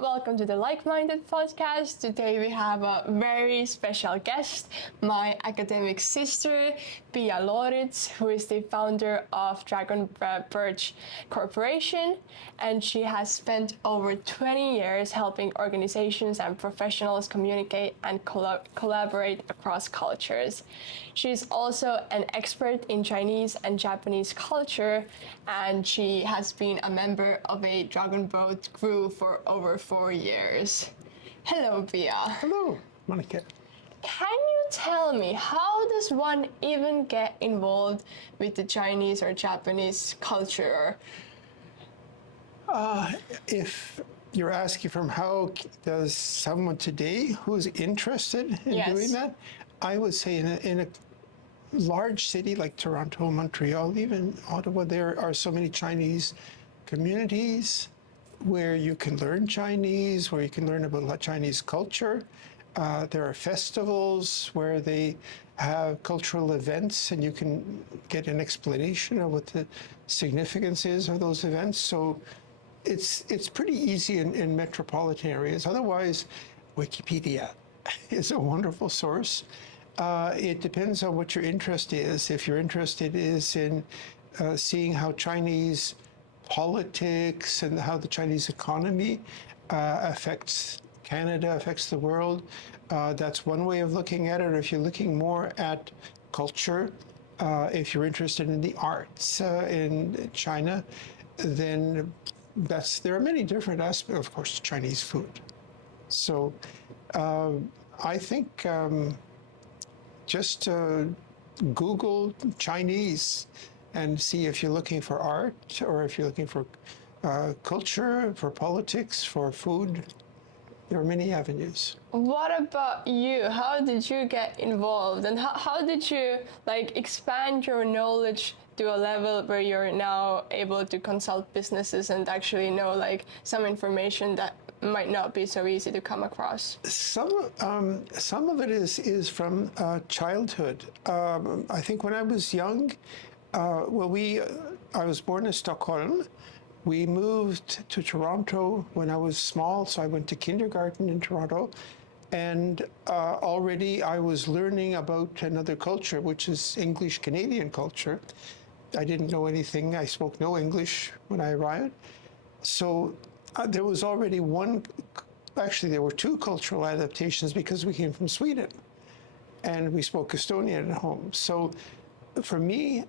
welcome to the Like-Minded podcast. Today we have a very special guest, my academic sister, Pia Loorits, who is the founder of Dragonbridge Corporation, and she has spent over 20 years helping organizations and professionals communicate and collaborate across cultures. She's also an expert in Chinese and Japanese culture, and she has been a member of a Dragon Boat crew for over 4 years. Hello, Pia. Hello, Monica. Can you tell me, how does one even get involved with the Chinese or Japanese culture? If you're asking from how does someone today who's interested in doing that, I would say in a large city like Toronto, Montreal, even Ottawa, there are so many Chinese communities where you can learn Chinese, where you can learn about Chinese culture. There are festivals where they have cultural events and you can get an explanation of what the significance is of those events. So it's pretty easy in metropolitan areas. Otherwise, Wikipedia is a wonderful source. It depends on what your interest is. If your interest is in seeing how Chinese politics and how the Chinese economy affects Canada, affects the world, that's one way of looking at it. Or if you're looking more at culture, if you're interested in the arts in China, then there are many different aspects. Of course, Chinese food. So I think just Google Chinese and see if you're looking for art or if you're looking for culture, for politics, for food. There are many avenues. What about you? How did you get involved, and how did you expand your knowledge to a level where you're now able to consult businesses and actually know some information that might not be so easy to come across? Some of it is from childhood. I think when I was young, I was born in Stockholm. We moved to Toronto when I was small, so I went to kindergarten in Toronto. And already I was learning about another culture, which is English-Canadian culture. I didn't know anything. I spoke no English when I arrived. So there was already there were two cultural adaptations because we came from Sweden and we spoke Estonian at home. So for me,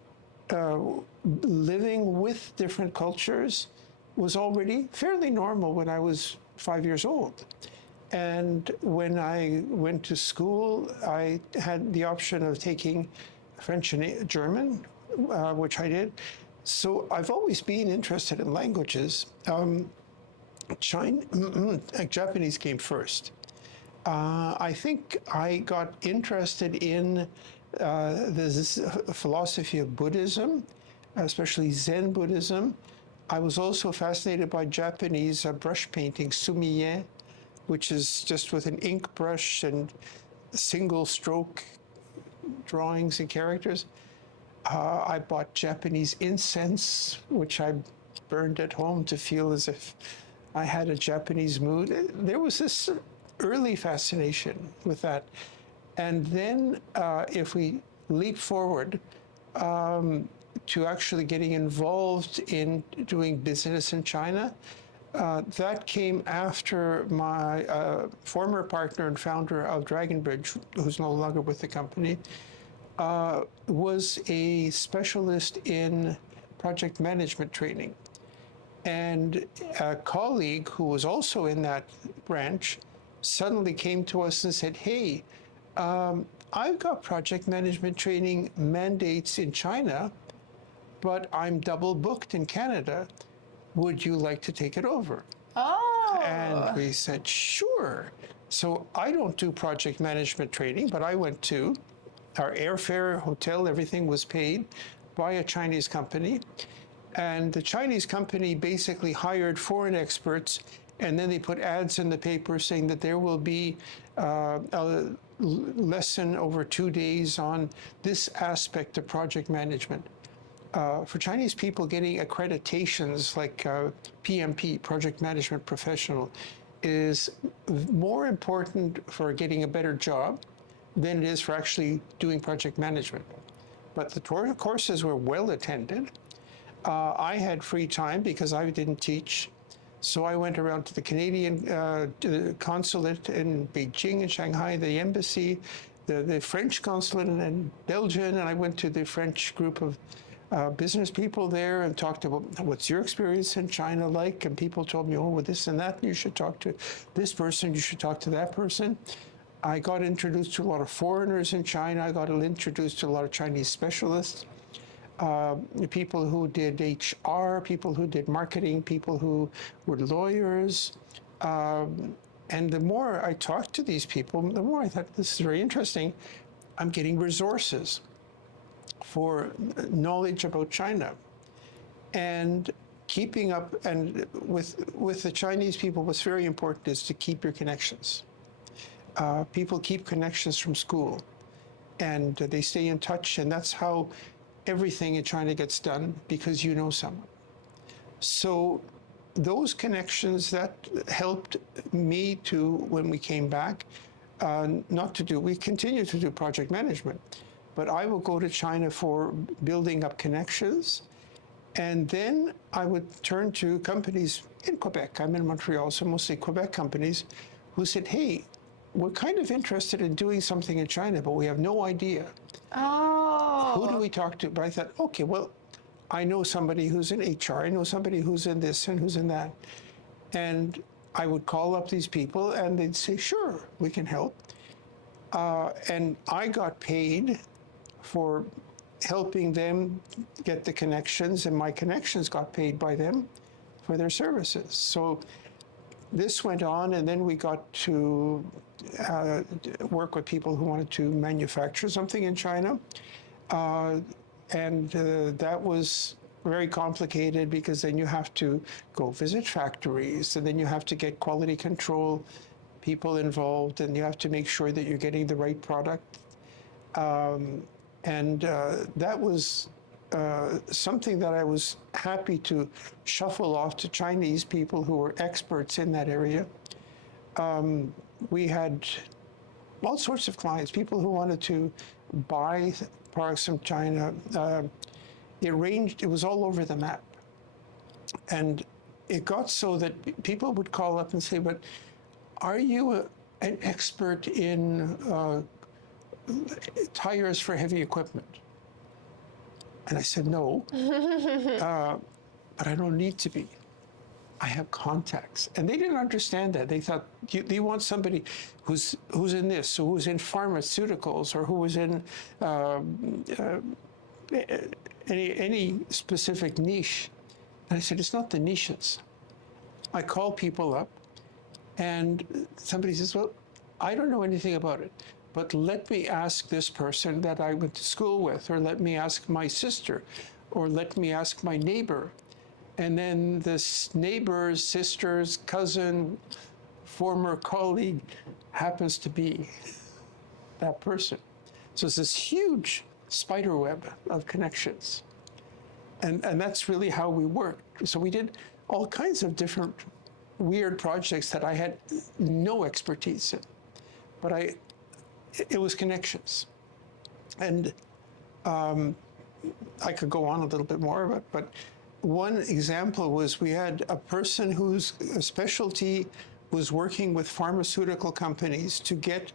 living with different cultures was already fairly normal when I was 5 years old. And when I went to school, I had the option of taking French and German, which I did. So I've always been interested in languages. Japanese came first. I think I got interested in this philosophy of Buddhism, especially Zen Buddhism. I was also fascinated by Japanese brush painting, sumie, which is just with an ink brush and single stroke drawings and characters. I bought Japanese incense, which I burned at home to feel as if I had a Japanese mood. There was this early fascination with that. And then if we leap forward to actually getting involved in doing business in China, that came after my former partner and founder of Dragonbridge, who's no longer with the company, was a specialist in project management training. And a colleague who was also in that branch suddenly came to us and said, hey, I've got project management training mandates in China, but I'm double booked in Canada. Would you like to take it over? Oh. And we said, sure. So I don't do project management training, but I went to our airfare, hotel, everything was paid by a Chinese company. And the Chinese company basically hired foreign experts, and then they put ads in the paper saying that there will be a lesson over 2 days on this aspect of project management. For Chinese people, getting accreditations like PMP, Project Management Professional, is more important for getting a better job than it is for actually doing project management. But the courses were well attended. I had free time because I didn't teach. So I went around to the Canadian consulate in Beijing and Shanghai, the embassy, the French consulate in Belgium, and I went to the French group of business people there and talked about what's your experience in China like, and people told me, oh, well, this and that, you should talk to this person, you should talk to that person. I got introduced to a lot of foreigners in China. I got introduced to a lot of Chinese specialists. People who did HR, people who did marketing, people who were lawyers. And the more I talked to these people, the more I thought, this is very interesting. I'm getting resources for knowledge about China. And keeping up, and with the Chinese people, what's very important is to keep your connections. People keep connections from school, and they stay in touch, and that's how everything in China gets done, because you know someone. So those connections, that helped me to, when we came back, we continue to do project management, but I will go to China for building up connections, and then I would turn to companies in Quebec. I'm in Montreal, so mostly Quebec companies, who said, hey, we're kind of interested in doing something in China, but we have no idea. Oh. Who do we talk to? But I thought, okay, well, I know somebody who's in HR, I know somebody who's in this and who's in that. And I would call up these people and they'd say, sure, we can help. And I got paid for helping them get the connections, and my connections got paid by them for their services. So this went on, and then we got to work with people who wanted to manufacture something in China. And that was very complicated, because then you have to go visit factories, and then you have to get quality control people involved, and you have to make sure that you're getting the right product. That was something that I was happy to shuffle off to Chinese people who were experts in that area. We had all sorts of clients, people who wanted to buy products from China. It was all over the map. And it got so that people would call up and say, but are you an expert in tires for heavy equipment? And I said, no, but I don't need to be. I have contacts. And they didn't understand that. They thought, you want somebody who's in this, or who's in pharmaceuticals, or who was in any specific niche. And I said, it's not the niches. I call people up, and somebody says, well, I don't know anything about it, but let me ask this person that I went to school with, or let me ask my sister, or let me ask my neighbor. And then this neighbor's sister's cousin, former colleague, happens to be that person. So it's this huge spider web of connections. And that's really how we worked. So we did all kinds of different weird projects that I had no expertise in. But it was connections. And I could go on a little bit more, but one example was we had a person whose specialty was working with pharmaceutical companies to get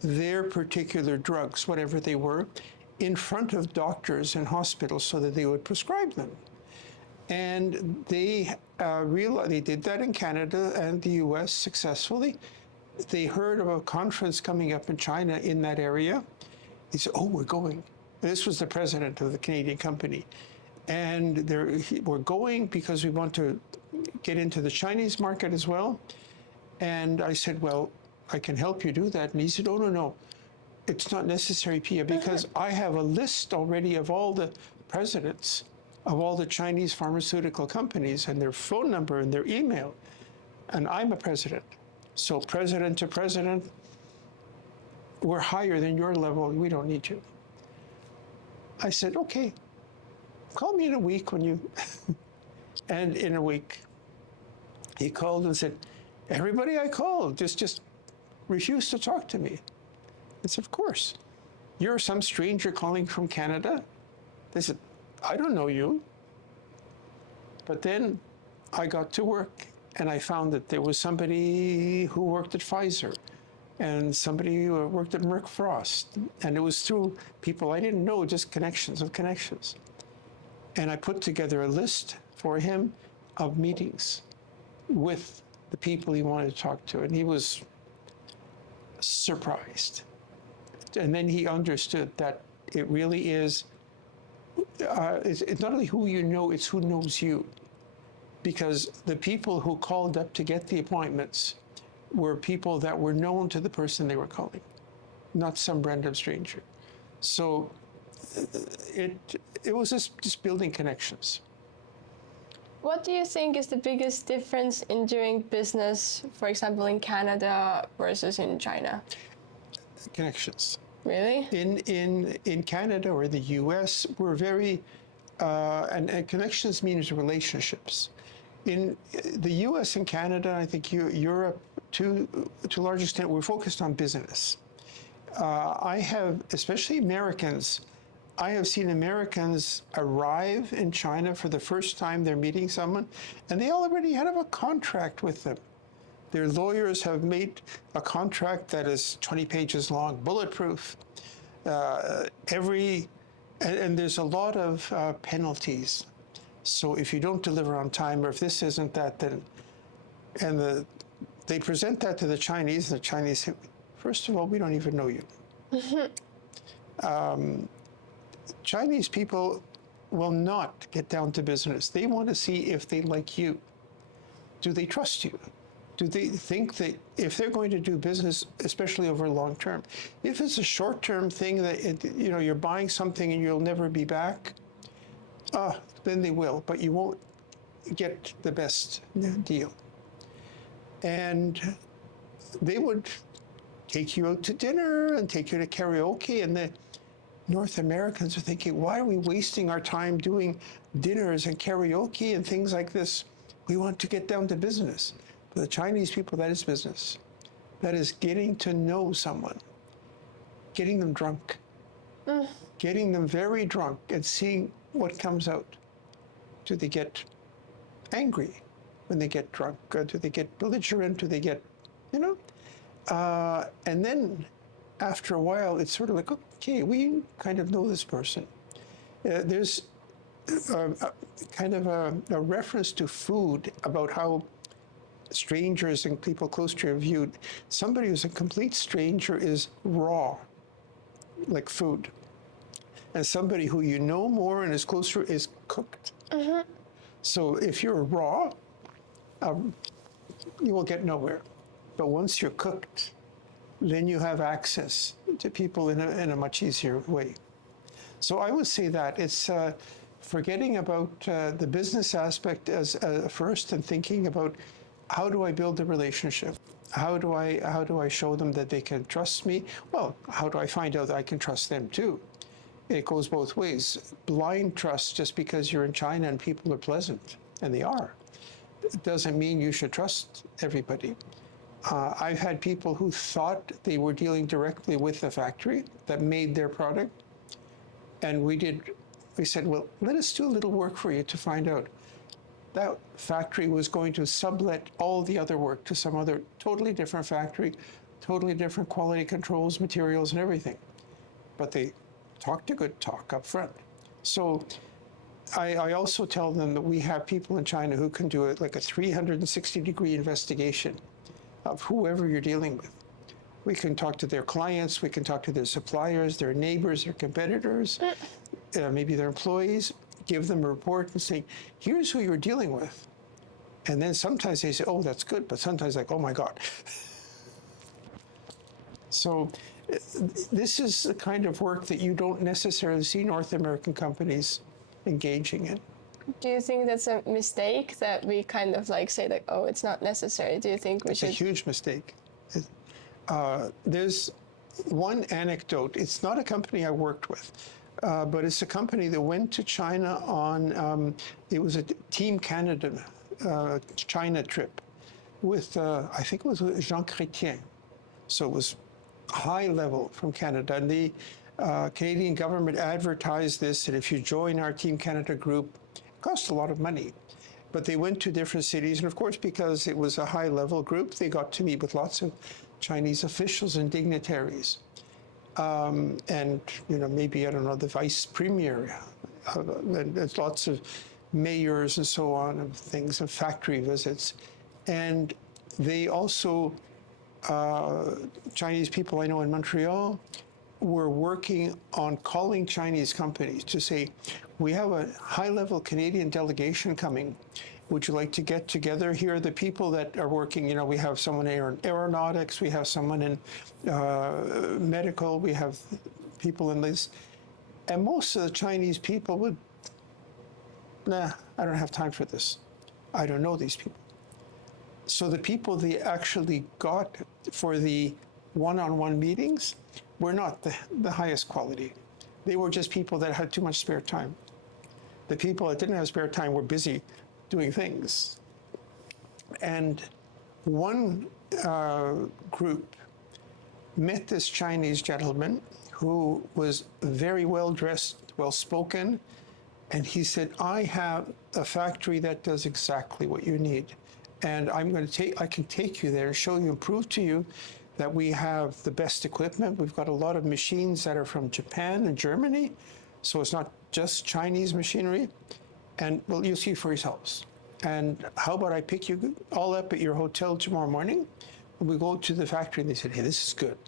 their particular drugs, whatever they were, in front of doctors and hospitals so that they would prescribe them. And they realized, they did that in Canada and the US successfully. They heard of a conference coming up in China in that area. They said, oh, we're going. This was the president of the Canadian company. And we're going because we want to get into the Chinese market as well. And I said, well, I can help you do that. And he said, oh, no, it's not necessary, Pia, because I have a list already of all the presidents of all the Chinese pharmaceutical companies and their phone number and their email. And I'm a president. So president to president, we're higher than your level. We don't need you. I said, okay. Call me in a week when you, and in a week, he called and said, Everybody I called just refused to talk to me. I said, of course. You're some stranger calling from Canada? They said, I don't know you. But then I got to work and I found that there was somebody who worked at Pfizer and somebody who worked at Merck Frost. And it was through people I didn't know, just connections of connections. And I put together a list for him of meetings with the people he wanted to talk to. And he was surprised. And then he understood that it really is, it's not only who you know, it's who knows you. Because the people who called up to get the appointments were people that were known to the person they were calling, not some random stranger. So it was just building connections. What do you think is the biggest difference in doing business, for example, in Canada versus in China? Connections. Really? In Canada or the US, we're very, and connections means relationships. In the US and Canada, I think Europe, to a large extent, we're focused on business. I have, especially Americans, I have seen Americans arrive in China for the first time they're meeting someone, and they already have a contract with them. Their lawyers have made a contract that is 20 pages long, bulletproof. And there's a lot of penalties. So if you don't deliver on time, or if this isn't that, then, they present that to the Chinese, and the Chinese say, first of all, we don't even know you. Chinese people will not get down to business. They want to see if they like you. Do they trust you? Do they think that if they're going to do business, especially over long term, if it's a short-term thing that you're buying something and you'll never be back, then they will, but you won't get the best deal. And they would take you out to dinner and take you to karaoke, and the North Americans are thinking, why are we wasting our time doing dinners and karaoke and things like this? We want to get down to business. For the Chinese people, that is business. That is getting to know someone, getting them drunk, getting them very drunk and seeing what comes out. Do they get angry when they get drunk? Or do they get belligerent? Do they get, and then after a while, it's sort of like, okay, we kind of know this person. There's kind of a reference to food about how strangers and people close to you are viewed. Somebody who's a complete stranger is raw, like food. And somebody who you know more and is closer is cooked. So if you're raw, you will get nowhere. But once you're cooked, then you have access to people in a much easier way. So I would say that it's forgetting about the business aspect as first, and thinking about, how do I build a relationship? How do I show them that they can trust me? Well, how do I find out that I can trust them too? It goes both ways. Blind trust, just because you're in China and people are pleasant, and they are, it doesn't mean you should trust everybody. I've had people who thought they were dealing directly with the factory that made their product, and we said, well, let us do a little work for you to find out. That factory was going to sublet all the other work to some other totally different factory, totally different quality controls, materials, and everything. But they talked a good talk up front. So I also tell them that we have people in China who can do it like a 360-degree investigation of whoever you're dealing with. We can talk to their clients, we can talk to their suppliers, their neighbors, their competitors, maybe their employees, give them a report and say, here's who you're dealing with. And then sometimes they say, oh, that's good, but sometimes like, oh my God. So this is the kind of work that you don't necessarily see North American companies engaging in. Do you think that's a mistake, that we kind of like say like, oh, it's not necessary? Do you think we should? It's a huge mistake. There's one anecdote. It's not a company I worked with, but it's a company that went to China on, it was a Team Canada China trip. with, I think it was Jean Chrétien. So it was high level from Canada. And the Canadian government advertised this, and if you join our Team Canada group, it cost a lot of money. But they went to different cities, and of course, because it was a high level group, they got to meet with lots of Chinese officials and dignitaries. And, you know, maybe, I don't know, the vice premier, and there's lots of mayors and so on, of things, and factory visits. And they also, Chinese people I know in Montreal were working on calling Chinese companies to say, we have a high-level Canadian delegation coming. Would you like to get together? Here are the people that are working. You know, we have someone in aeronautics, we have someone in medical, we have people in this. And most of the Chinese people would, nah, I don't have time for this. I don't know these people. So the people they actually got for the one-on-one meetings were not the highest quality. They were just people that had too much spare time. The people that didn't have spare time were busy doing things. And one group met this Chinese gentleman who was very well dressed, well spoken, and he said, I have a factory that does exactly what you need. And I can take you there, show you and prove to you that we have the best equipment. We've got a lot of machines that are from Japan and Germany. So it's not just Chinese machinery. And well, you'll see for yourselves. And how about I pick you all up at your hotel tomorrow morning? We go to the factory and they said, hey, this is good.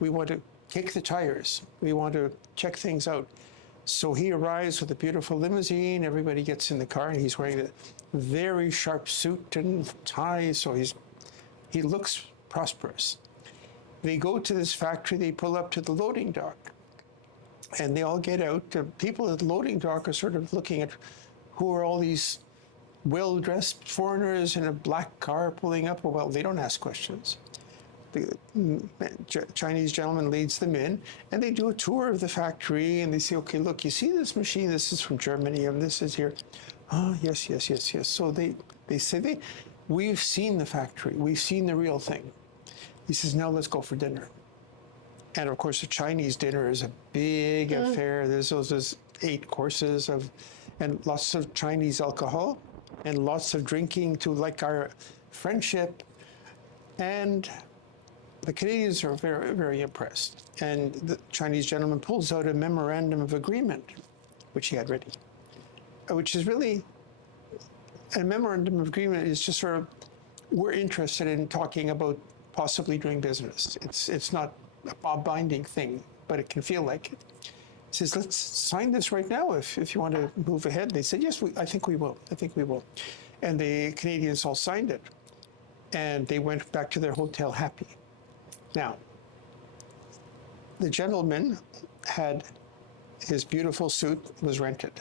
We want to kick the tires. We want to check things out. So he arrives with a beautiful limousine. Everybody gets in the car and he's wearing a very sharp suit and tie. So he looks prosperous. They go to this factory, they pull up to the loading dock, and they all get out. The people at the loading dock are sort of looking at who are all these well-dressed foreigners in a black car pulling up. Well, they don't ask questions. The Chinese gentleman leads them in, and they do a tour of the factory, and they say, okay, look, you see this machine? This is from Germany, and this is here. Oh, yes. So they say, we've seen the factory. We've seen the real thing. He says, now let's go for dinner. And of course, the Chinese dinner is a big affair. There's 8 courses and lots of Chinese alcohol and lots of drinking to like our friendship. And the Canadians are very, very impressed. And the Chinese gentleman pulls out a memorandum of agreement, which he had ready, which is really, a memorandum of agreement is just sort of, we're interested in talking about possibly doing business. It's not a binding thing, but it can feel like it. He says, let's sign this right now if you want to move ahead. They said, yes, I think we will. And the Canadians all signed it. And they went back to their hotel happy. Now, the gentleman had his beautiful suit was rented.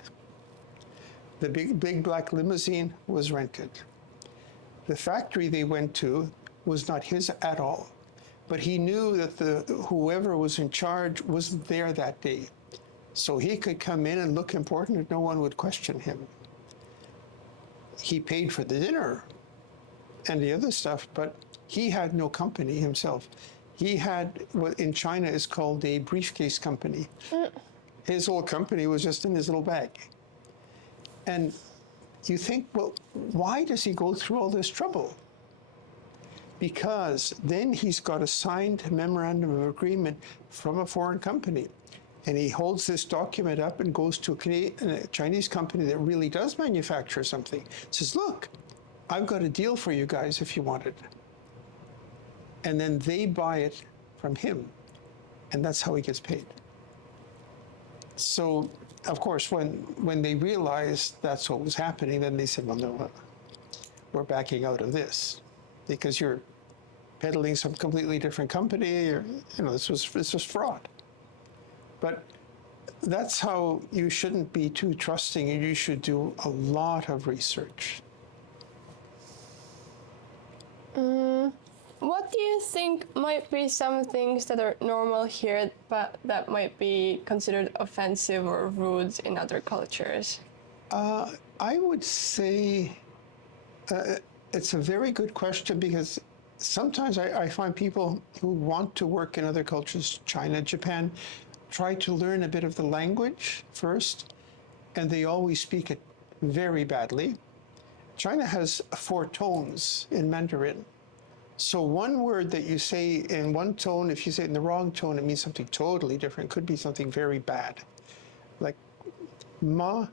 The big black limousine was rented. The factory they went to was not his at all, but he knew that whoever was in charge wasn't there that day. So he could come in and look important and no one would question him. He paid for the dinner and the other stuff, but he had no company himself. He had what in China is called a briefcase company. His whole company was just in his little bag. And you think, well, why does he go through all this trouble? Because then he's got a signed memorandum of agreement from a foreign company. And he holds this document up and goes to a Chinese company that really does manufacture something. Says, look, I've got a deal for you guys if you want it. And then they buy it from him. And that's how he gets paid. So, of course, when they realized that's what was happening, then they said, well, no, we're backing out of this. Because you're peddling some completely different company, or this was fraud. But that's how you shouldn't be too trusting, and you should do a lot of research. What do you think might be some things that are normal here, but that might be considered offensive or rude in other cultures? I would say it's a very good question because sometimes I find people who want to work in other cultures, China, Japan, try to learn a bit of the language first, and they always speak it very badly. China has 4 tones in Mandarin. So one word that you say in one tone, if you say it in the wrong tone, it means something totally different. It could be something very bad. Like ma,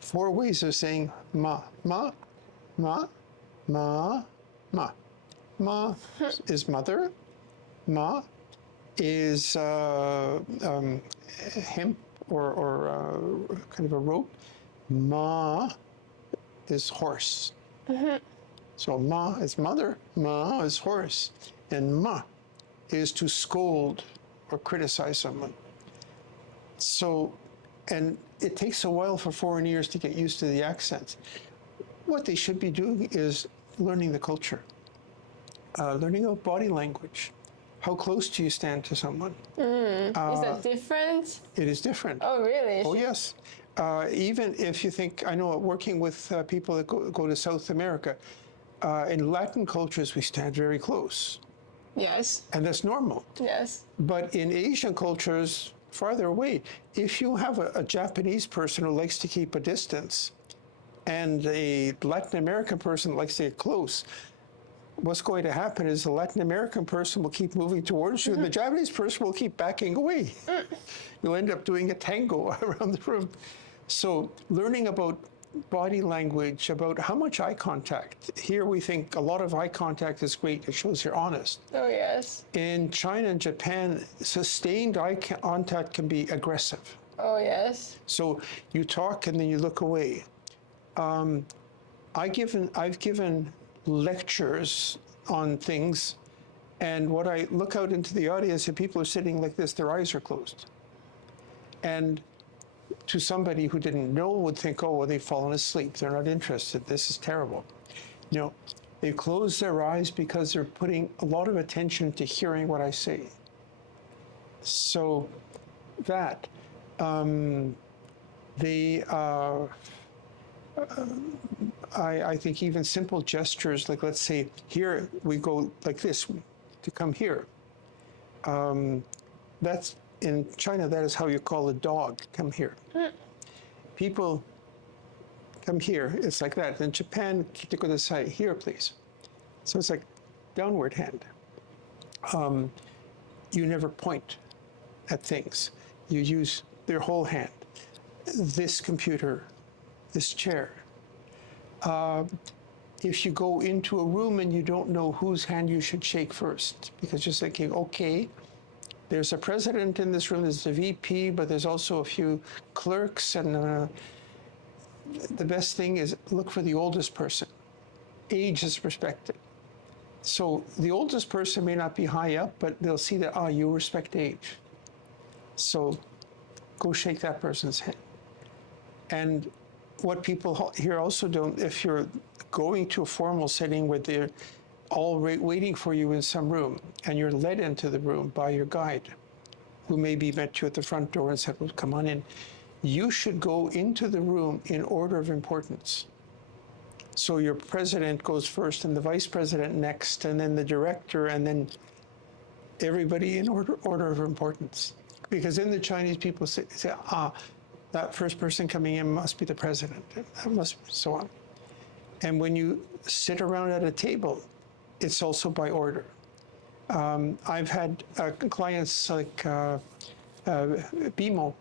4 ways of saying ma. Ma, ma, ma, ma. Ma is mother. Ma is hemp or kind of a rope. Ma is horse. So ma is mother, ma is horse, and ma is to scold or criticize someone. So, and it takes a while for foreign ears to get used to the accents. What they should be doing is learning the culture, learning about body language. How close do you stand to someone? Is that different? It is different. Oh, really? Oh, yes. Even if you think, I know working with people that go to South America, in Latin cultures, we stand very close. Yes. And that's normal. Yes. But in Asian cultures, farther away, if you have a Japanese person who likes to keep a distance and a Latin American person likes to get close, what's going to happen is the Latin American person will keep moving towards you and the Japanese person will keep backing away. You'll end up doing a tango around the room. So learning about body language, about how much eye contact. Here we think a lot of eye contact is great. It shows you're honest. Oh, yes. In China and Japan, sustained eye contact can be aggressive. Oh, yes. So you talk and then you look away. I've given lectures on things, and what I look out into the audience and people are sitting like this, their eyes are closed. And to somebody who didn't know would think, oh, well, they've fallen asleep. They're not interested. This is terrible. No, they close their eyes because they're putting a lot of attention to hearing what I say. So that, I think even simple gestures, like let's say here we go like this to come here. That's in China, that is how you call a dog, come here. People come here, it's like that. In Japan, kite kudasai, here please. So it's like downward hand. You never point at things. You use their whole hand. This computer, this chair. If you go into a room and you don't know whose hand you should shake first, because you're thinking, okay, there's a president in this room, there's a VP, but there's also a few clerks, and the best thing is look for the oldest person. Age is respected. So the oldest person may not be high up, but they'll see that, you respect age. So go shake that person's hand. And what people here also don't, if you're going to a formal setting where they're all waiting for you in some room, and you're led into the room by your guide, who maybe met you at the front door and said, well, come on in. You should go into the room in order of importance. So your president goes first, and the vice president next, and then the director, and then everybody in order of importance. Because then the Chinese people say, that first person coming in must be the president. That must, so on. And when you sit around at a table, it's also by order. I've had clients like BMO,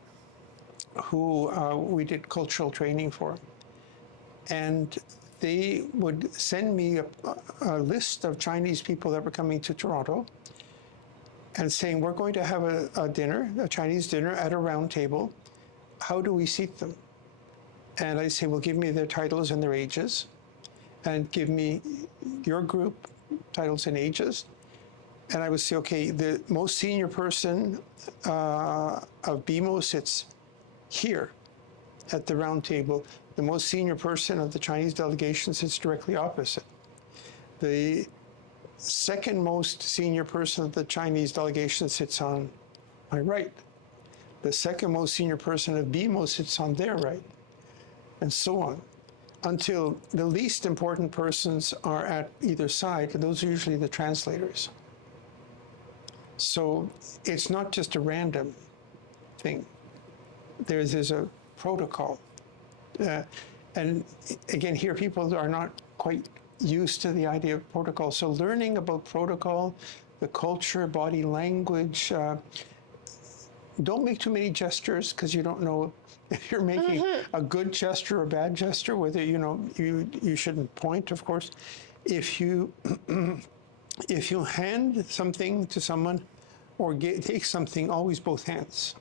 who we did cultural training for. And they would send me a list of Chinese people that were coming to Toronto and saying, we're going to have a dinner, a Chinese dinner at a round table. How do we seat them? And I say, well, give me their titles and their ages, and give me your group, titles and ages. And I would say, okay, the most senior person of BMO sits here at the round table. The most senior person of the Chinese delegation sits directly opposite. The second most senior person of the Chinese delegation sits on my right. The second most senior person of BMO sits on their right, and so on. until the least important persons are at either side, and those are usually the translators. So it's not just a random thing. There's a protocol. And again, here people are not quite used to the idea of protocol. So learning about protocol, the culture, body language, don't make too many gestures because you don't know if you're making a good gesture or a bad gesture, whether, you shouldn't point, of course. If you hand something to someone or take something, always both hands.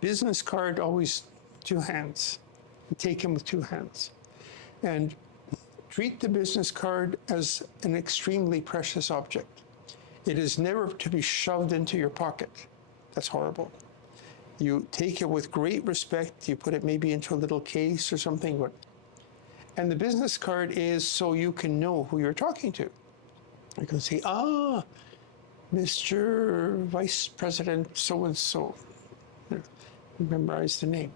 Business card, always two hands. Take him with two hands. And treat the business card as an extremely precious object. It is never to be shoved into your pocket. That's horrible. You take it with great respect. You put it maybe into a little case or something. And the business card is so you can know who you're talking to. You can say, Mr. Vice President so-and-so. Memorize the name.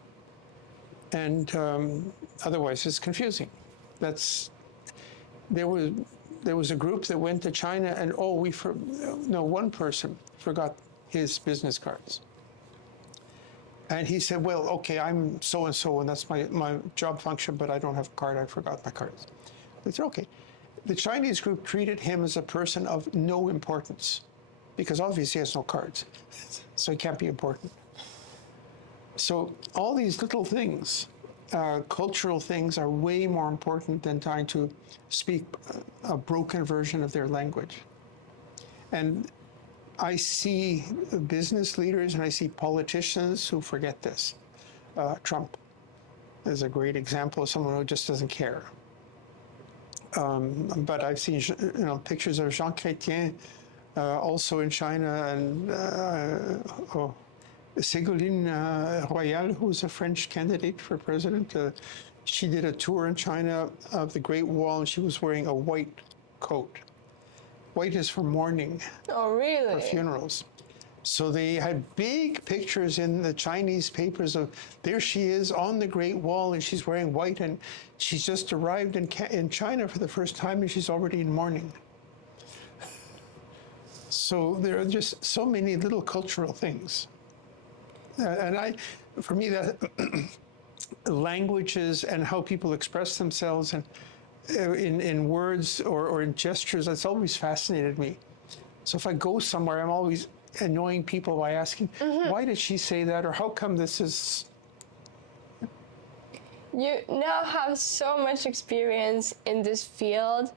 And otherwise it's confusing. There was a group that went to China and one person forgot his business cards. And he said, well, okay, I'm so-and-so and that's my job function, but I don't have a card, I forgot my cards. They said, okay. The Chinese group treated him as a person of no importance because obviously he has no cards, so he can't be important. So all these little things, cultural things, are way more important than trying to speak a broken version of their language. And I see business leaders and I see politicians who forget this. Trump is a great example of someone who just doesn't care. But I've seen pictures of Jean Chrétien also in China, and Ségolène Royal, who's a French candidate for president. She did a tour in China of the Great Wall, and she was wearing a white coat. White is for mourning. Oh, really? For funerals. So they had big pictures in the Chinese papers of there she is on the Great Wall, and she's wearing white, and she's just arrived in China for the first time, and she's already in mourning. So there are just so many little cultural things. For me, that languages and how people express themselves and in words or in gestures, that's always fascinated me. So if I go somewhere, I'm always annoying people by asking, why did she say that? Or how come this is? You now have so much experience in this field,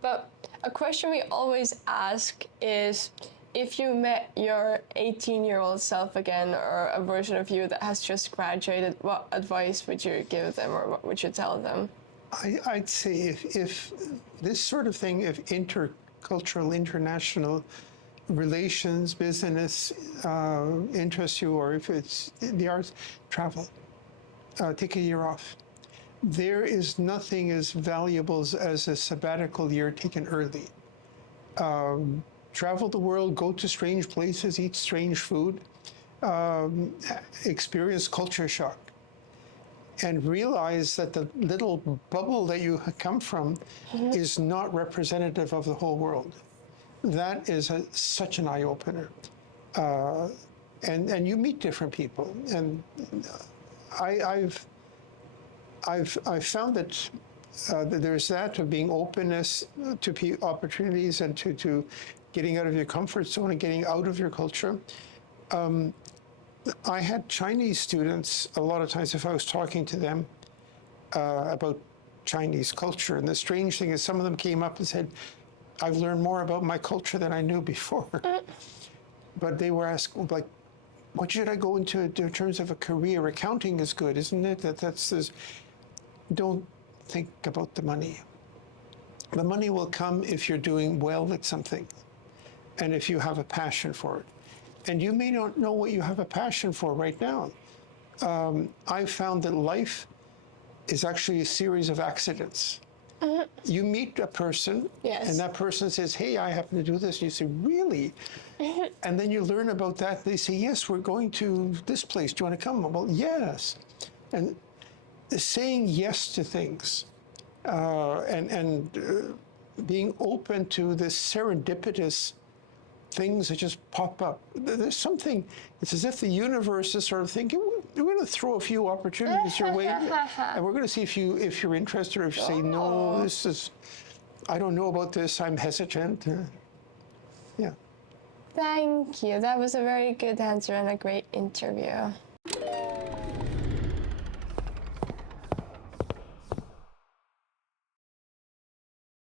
but a question we always ask is, if you met your 18-year-old self again, or a version of you that has just graduated, what advice would you give them, or what would you tell them? I'd say if this sort of thing, if intercultural, international relations, business interests you, or if it's the arts, travel. Take a year off. There is nothing as valuable as a sabbatical year taken early. Travel the world, go to strange places, eat strange food, experience culture shock, and realize that the little bubble that you come from is not representative of the whole world. That is such an eye-opener. And you meet different people. And I've found that there's that of being openness to opportunities and to getting out of your comfort zone and getting out of your culture. I had Chinese students, a lot of times if I was talking to them about Chinese culture, and the strange thing is some of them came up and said, I've learned more about my culture than I knew before. But they were asked, like, what should I go into in terms of a career? Accounting is good, isn't it? Don't think about the money. The money will come if you're doing well at something, and if you have a passion for it. And you may not know what you have a passion for right now. I've found that life is actually a series of accidents. You meet a person, and that person says, hey, I happen to do this. And you say, really? And then you learn about that. They say, yes, we're going to this place. Do you want to come? Well, yes. And saying yes to things and being open to this serendipitous things that just pop up. There's something, it's as if the universe is sort of thinking, we're going to throw a few opportunities your way, and we're going to see if you're interested, or if you say, no, this is, I don't know about this, I'm hesitant. Yeah. Thank you. That was a very good answer and a great interview.